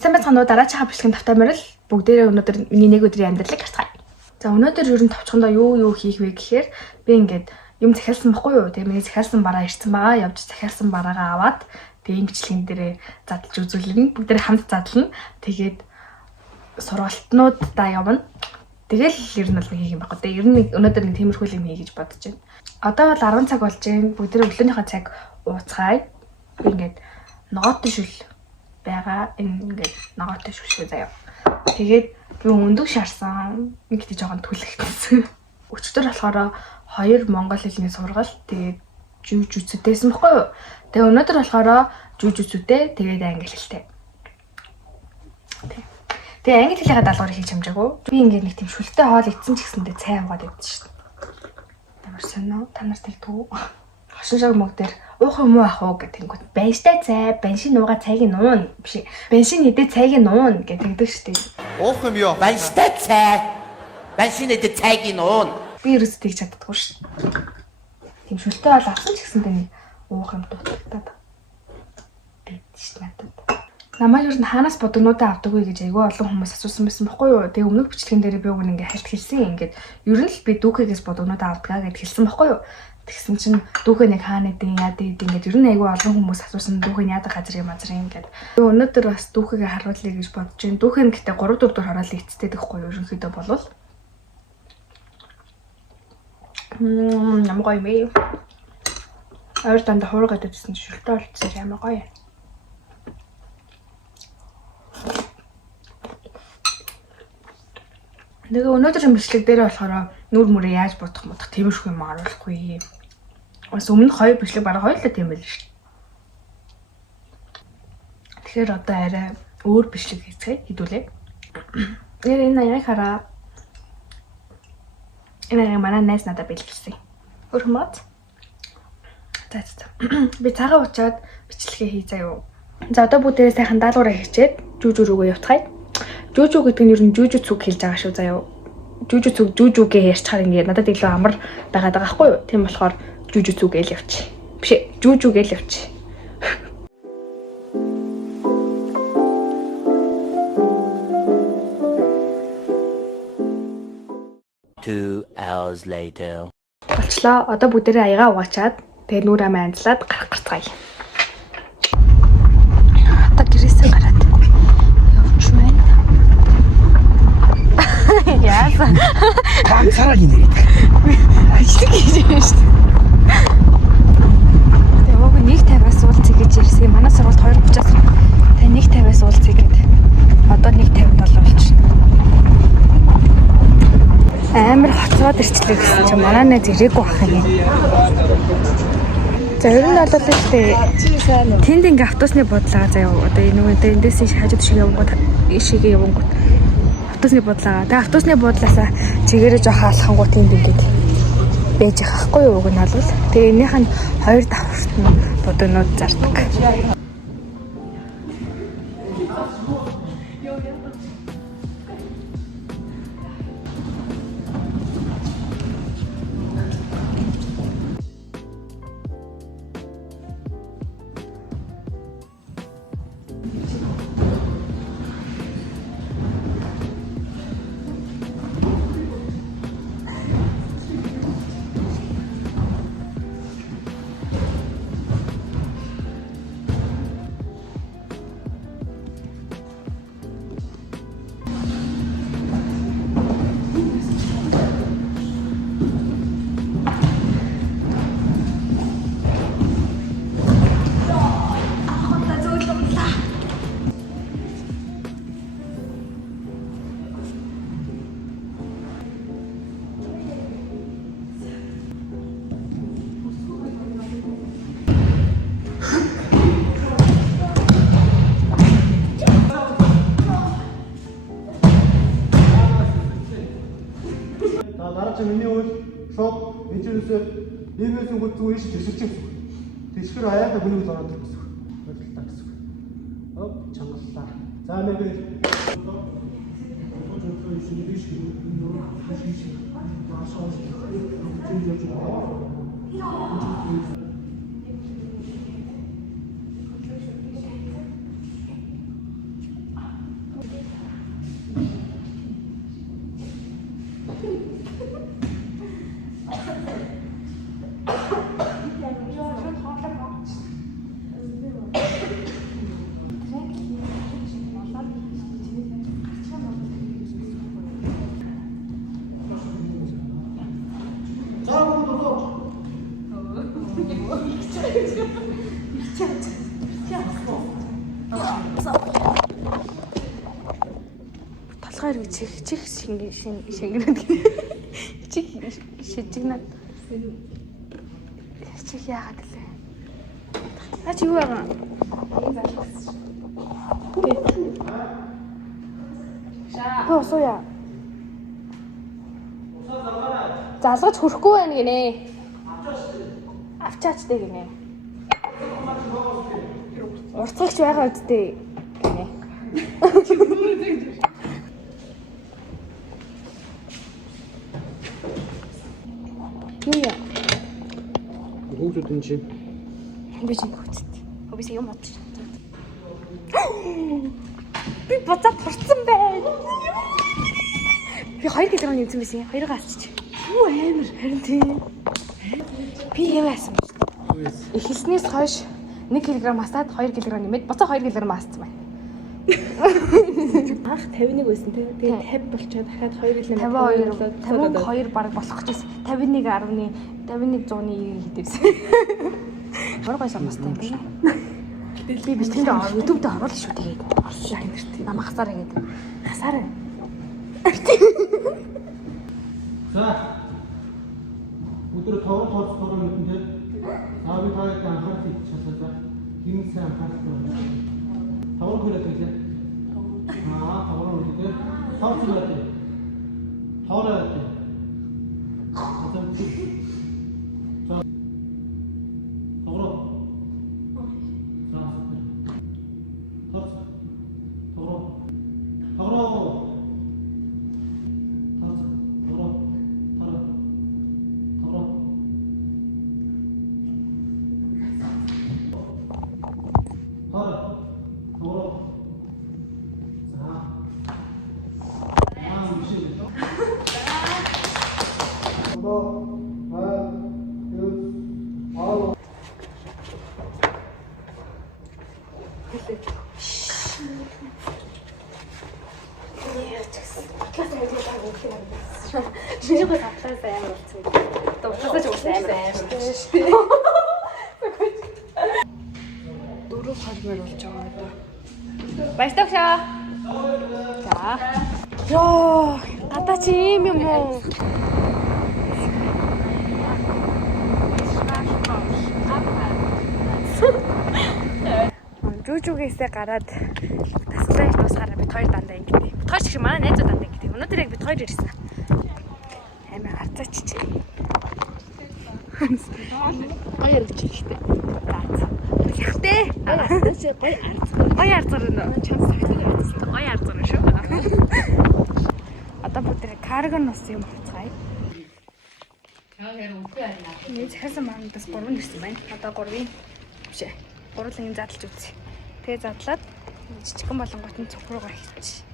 Сайн байцгаана уу, дараачихаа бичлэгийн тавтамаар л бүгдээрээ өнөөдөр миний нэг өдрийн амьдралыг харцгаая. За өнөөдөр ер нь товчхондоо юу хийх вэ гэхээр би ингээд юм захиалсан баггүй юу. Тэгээ миний захиалсан бараа ирсэн байгаа. Явж захиалсан бараагаа аваад тэгээ бичлэгэн дээрээ задлж үзүүлнэ. Бүгдээрээ хамт задлана. Тэгээд сургалтнуудаа явна. Тэгэл ер нь бол нэг хийх юм баггүй. Тэгээ ер нь өнөөдөр нэг тиймэрхүү юм хий гэж бодож байна. Одоо бол 10 цаг болж байна. Бүгдээрээ өглөөнийхөө цаг ууцгаая. Би ингээд ногоотой шүл байгаа ингээд ногоотой шүлшгүй заяа. Тэгээд би өндөг шарсан ингээд жоохон түлхсэн. Өчтөр болохоор 2 монгол хэлний сургалт тэгээд жүжигчдээсэн баггүй юу. Тэгээ өнөөдөр болохоор жүжигчдээ тэгээд англи хэлтэй. Тэгээ англи хэлийнхаа даалгаврыг хийж хамжаагүй. Би ингээд нэг тийм шүлтэй хоол идсэн ч гэсэндээ цай уугаад явдсан шүү дээ. Ямар сонио та нар тэгтгүү. Хошин шог мөг дээр уух юм уу ах уу гэх тэнгууд банштай цай, баншин ууга цайг нь уун биш. Баншин идэ цайг нь уун гэх тэгдэг шүү дээ. Уух юм юу? Банштай цай. Баншин идэ цайг нь уун. Би ерөөсөө тэгж чаддаггүй шүү. Тийм шүлтэй бол авсан ч гэсэндээ нэг уух юм дутагдаад. Тэгж шүү надад. Намайг ер нь хаанаас бодогнуудаа авдаг вэ гэж айгүй олон хүмүүс асуусан байсан байхгүй юу? Тэгээ өмнөх бичлэгэн дээр би үг ингээ хальт хэлсэн. Ингээд ер нь л би дүүхээс бодогнуудаа авдгаа гэд хэлсэн байхгүй юу? Тэгсэн чинь дүүхээ нэг хаана идэв яа дээ ингээд ер нь айгүй олон хүмүүс асуусан дүүхээ яадаг газар юм ингээд. Тэгээ өнөөдөр бас дүүхээгээ харуулъя гэж бодож байна. Дүүхээ нь гэтээ 3 4 дор хараалыг эцтэй гэхгүй юу? Ерөнхийдөө болвол. Ямар гоё юм бэ? Ойр дандаа хуургаад идсэн чинь шүлтэй болчихсон ямар гоё. Тэгээ өнөөдрийн бичлэг дээр болохоор нүр мөрөө яаж бодох тиймэрхүү юм харуулахгүй. Бас өмнөх 2 бичлэг бараг хоёулаа тийм байл шүү дээ. Тэгэхээр одоо арай өөр бичлэг хийдүүлээ. Энэ яг хараа. Энэ манай найз надад бэлгэлсэн. Өрхмөд. За. Би цагаан уучаад бичлэгээ хий заяа. За одоо бүгдээрээ сайхан даалгавраа хийчээд жүжүү рүүгээ явуулъя. Жүжүү гэдэг нь ер нь жүжүцүг хэлж байгаа шүү заяа. Жүжүцүг жүжүүгээ ярьчихаар ингээд надад илүү амар байгаад байгаа байхгүй юу? Тийм болохоор жүжүцүгээл явчих. Биш ээ, жүжүүгээл явчих. Two hours later. Болчлоо. Одоо бүгдээрээ аягаа угаачаад тэгээ нүрээ амандлаад гарцгаая. Одоо гэрээсээ гараад явж байна. Яасан. Ганцаараа гинэ. Ажлыг хийж байна шүү дээ. Тэгээ өг 1:50-аас уулзъя гэж ирсэн. Манай сургуульд 2:30-аас тэгээ 1:50-аас уулзъя гэдэг. Одоо 1:57 болчихно. Амар хоцроод ирчлээ гэсэн чинь манай найз ирээгүй ах юм. За ер нь бол ихтэй тэнд ингээ автобусны бодлоо заяа. Одоо энэ үедээ эндээс хажууд шиг явангууд ишигээ явангууд автобусны бодлоо. Тэгээ автобусны бодлоосаа чигээрээ жоох алхангууд тэнд ингээд байж байгаа хгүй юу? Уг нь бол тэгээ энийх нь 2 давхрт нь бодонууд зардаг. Миний үйл шууд эцүүрээсээ нийгмээс үгүй ийш төсөлж гэсэн. Тэсгэр хаяада бүнийг ороод ирэх гэсэн. Бодлоо гэсэн. Оп чангаллаа. За мэгэл. Толгойр чих шингэнэд чих шижигнаад чих яагаад лээ. А чи юу байгаа? Хөө сууя. Залгаж хөрөхгүй байна гинэ. Авчаач дээ гинэ. Уртгагч байгаа үсттэй гинэ. Юуя? Хүүхдүүд энэ чинь Би чинь хөцөд. Би юм бодчих. Би бацаа турсан байна. Би 2 кг нэмсэн байсан. 2-ыг алчиж. Юу амар харин тийм. Би юм яасан бэ? Эхэлснээс хойш 1 кг масаад 2 кг нэмээд бацаа 2 кг маассан байна. Анх 51 байсан тий. Тэгээд 50 болчиход дахиад 2 кг 52 баг болох гэж байсан. 51.100-ны хийдээсэн. Гой самстай би. Би бичлээ YouTube дээр оруулах шүү тэгээд. Оршоо нэрт. Намаа хасаараа гэдэг. Хасаараа. за өдөр тоолцоогоо мэдэн аа би таагаад анхаарал хийчихсэн за хин сайн анхаарал байна. Тавар хүрээд үлээ. Тавар үлээ. Тоолцоогоо. Тоороо. За. Тавар. За. Тавар. Шинжлэх ухааны атлаас амар болсон. Дуусаж уусаа амар шүү дээ. 4 хормоор болж байгаа юм даа. Баярлалаа. За. Йоо, гадаа чи ийм юм уу? Жүүжүүгээсээ гараад тастай дуусахаараа бид хоёр дандаа ингэдэг. Бид хоёр шиг манай найзууд дандаа ингэдэг. Өнөөдөр яг бид хоёр ирсэн. Амар харцаач чи. Гоё ярих хэрэгтэй. Яхтэй. Гоё арцгаар нөө. Чанс сахилаа. Гоё арцгаар шүү. Одоо бүгд каргон ус юм хацгаая. Нэг захиасан маандас 3 ирсэн байна. Одоо 3-ын биш ээ. Гурлын задлж үзье. Тэгээ задлаад жижигхэн болонгот нь цог руугаа хийчих.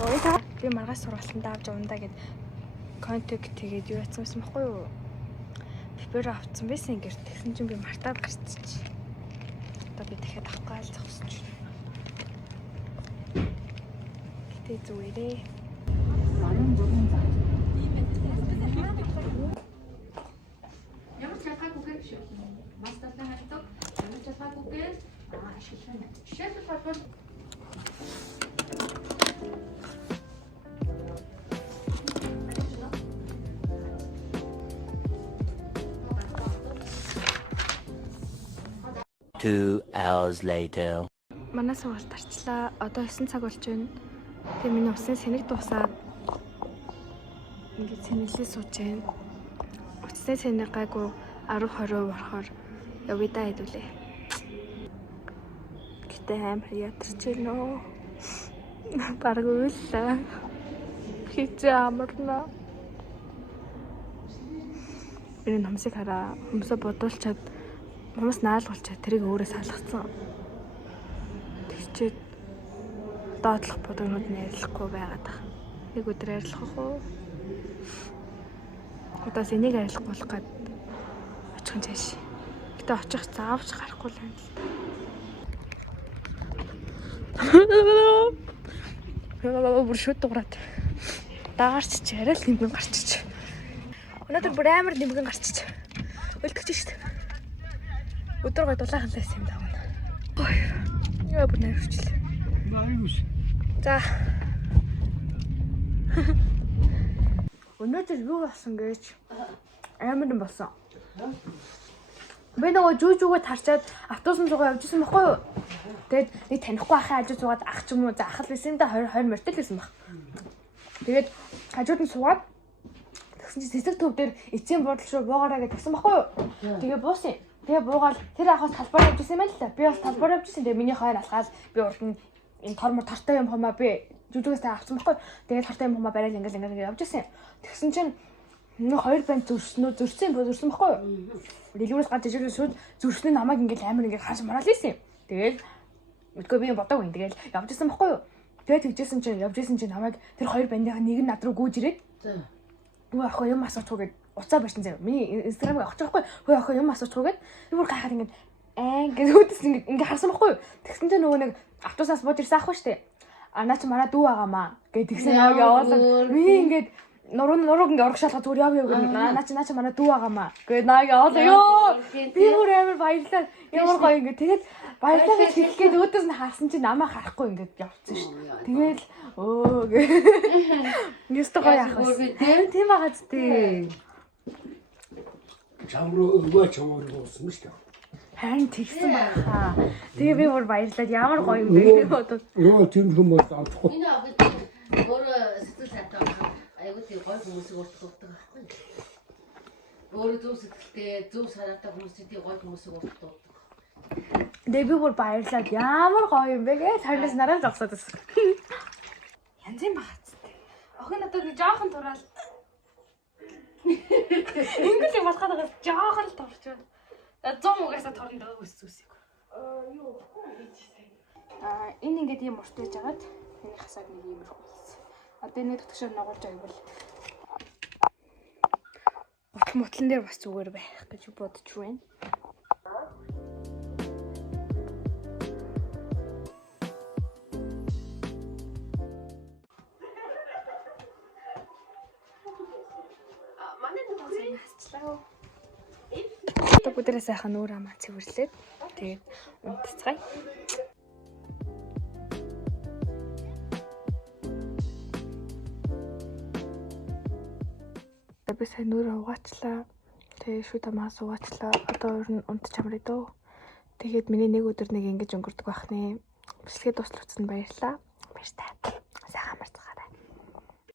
Ой та би маргааш сургалтанд авч ундаа гэд контакт тэгээд юу яцсан байсан байхгүй юу? Пипер авцсан байсан ингээд тэгсэн чинь би мартаад гарчихчих. Одоо би дахиад авахгүй л зогсож байна. Гэтэ зүгээрээ. Two hours later. Манай сургалт тарчлаа. Одоо 9 цаг болж байна. Тэгээ миний усын сэнэг дуусаад ингээд сэнэлээ сууж байна. Уцсны сэнэг гайгүй 10-20 болохоор явъя да хэдүүлээ. Гэтэ амар ядарч байна оо. Бараг үйлээ. Хичээ амарна. Энэ номсыг хараа. Хүмүүсээ бодуулчаад хүмүүс наалгуулчаад тэрийг өөрөө салгацсан. Тэгчээд доотлох бодогнууд нь арилахгүй байгаад байгаа. Нэг өдөр арилгах уу? Одоо энийг арилгах болох гээд очих цааш. Гэтэ очих заавч гарахгүй л байна л та. Бүр шүт дуурайд. Даагаарч чи арай л нэмгэн гарчиж. Өнөөдөр бүр амар нэмгэн гарчиж. Өлтгөж штт. Өдөр гой дулаахан лайс юм даа. Ой. Яа бүр нэрвчлээ. Аюус. За. Өнөөдөр юу болсон гэж амар юм болсон. Би нөгөө жүүжүүгээ тарчаад автобусны цугаа явж исэн байхгүй юу? Тэгээд нэг танихгүй ахын хажуу суугаад ах ч юм уу заахал байсан да 20 морьтол байсан баг. Тэгээд хажууд нь суугаад тэгсэн чинь цэцэг төв дээр эцсийн буудлын руу буугаараа гэж тэгсэн байхгүй юу? Тэгээ буусан. Тэгээ буугаал тэр ахаас талбар явж исэн юм байна л та. Би бас талбар явж исэн. Тэгээ миний хоёр алхаад би урд нь энэ тормор тартай юм хумаа би жүжигээс авсан байхгүй юу? Тэгээд тартай юм хумаа барайл ингээл явж исэн. Тэгсэн чинь нэг хоёр банд зөрсөн байхгүй юу? Дэлгүүрээс гарч ижил шүүд зөрснөө намайг ингээл амар ингээл харж мараал ийсэн. Тэгэл мэдгүй би бодоагүй. Тэгэл явж исэн байхгүй юу? Тэгээд тэгжсэн чинь явж исэн чинь намайг тэр хоёр бандынхаа нэг нь над руу гүйж ирээд. Өө ах юм асуучих уу гэд уцаа барьсан заяа. Миний инстаграмыг авчих байхгүй. Хөө ах юм асуучих уу гэд. Би бүр гайхаад ингээд гэж өөдөөс ингээд харсан байхгүй юу? Тэгсэн чинь нөгөө нэг автобуснаас бууж ирсэн ах ба штэ. А наа чи манай дүү байгаамаа гэд тэгсэн яваалаа. Би ингээд нурууг ингээд урагшаалгаа зүгээр яв гэв. Наа чи манай дүү байгаамаа гэд наа яваалаа. Ёо. Би бүр амар баярлаа. Ямар гоё ингээд тэгээд баярлаа гэж хэлгээд өөдөөс нь харсан чинь намаа харахгүй ингээд явцсан шүү. Тэгэл өө гэ. Нэстэ гоё ах. Тийм байгаа зү. Чамруу өвөө чамруу болсон шүү дээ. Харин тэгсэн байхаа. Тэгээ би бүр баярлаад ямар гоё юм бэ бодод. Юу тийм хүмүүс авахгүй. Энэ аваад өөрөө сэтгэл татаа айгуу тийм гоё хүмүүсийг уртдаг байхгүй. Өөрөө зөв сэтгэлтэй, зөв санаатай хүмүүсийн гоё хүмүүсийг уртдаг. Тэгээ би бүр баярлаад ямар гоё юм бэ гэж харнаас нараа зогсоод байсан. Янз юм багц тээ. Охин одоо нэг жоохон тураал. Ингл юм болоход байгаа жоохон л турч байна. 100 угаасаа торн дагаа үсвэсийг. Юу энэ ингээд юм уртж жагаад миний хасаад нэг юм ирэх болсон. Одоо энэ төгшөр ногуулж айвал гутал мотлон дээр бас зүгээр байх гэж бодож байна. Одоо бүгдээрээ сайхан нүүр амаа цэвэрлээд тэгээд унтцгаая. Би сайн нүүр угаачлаа. Тэгээд шүд амаа суугаачлаа. Одоо өөр нь унтч амраа дөө. Тэгээд миний нэг өдөр нэг ингэж өнгөрдөг байх нэ. Бичлэгээ дуслуулсан баярлаа. Баяртай. Сайхан амарцгаа.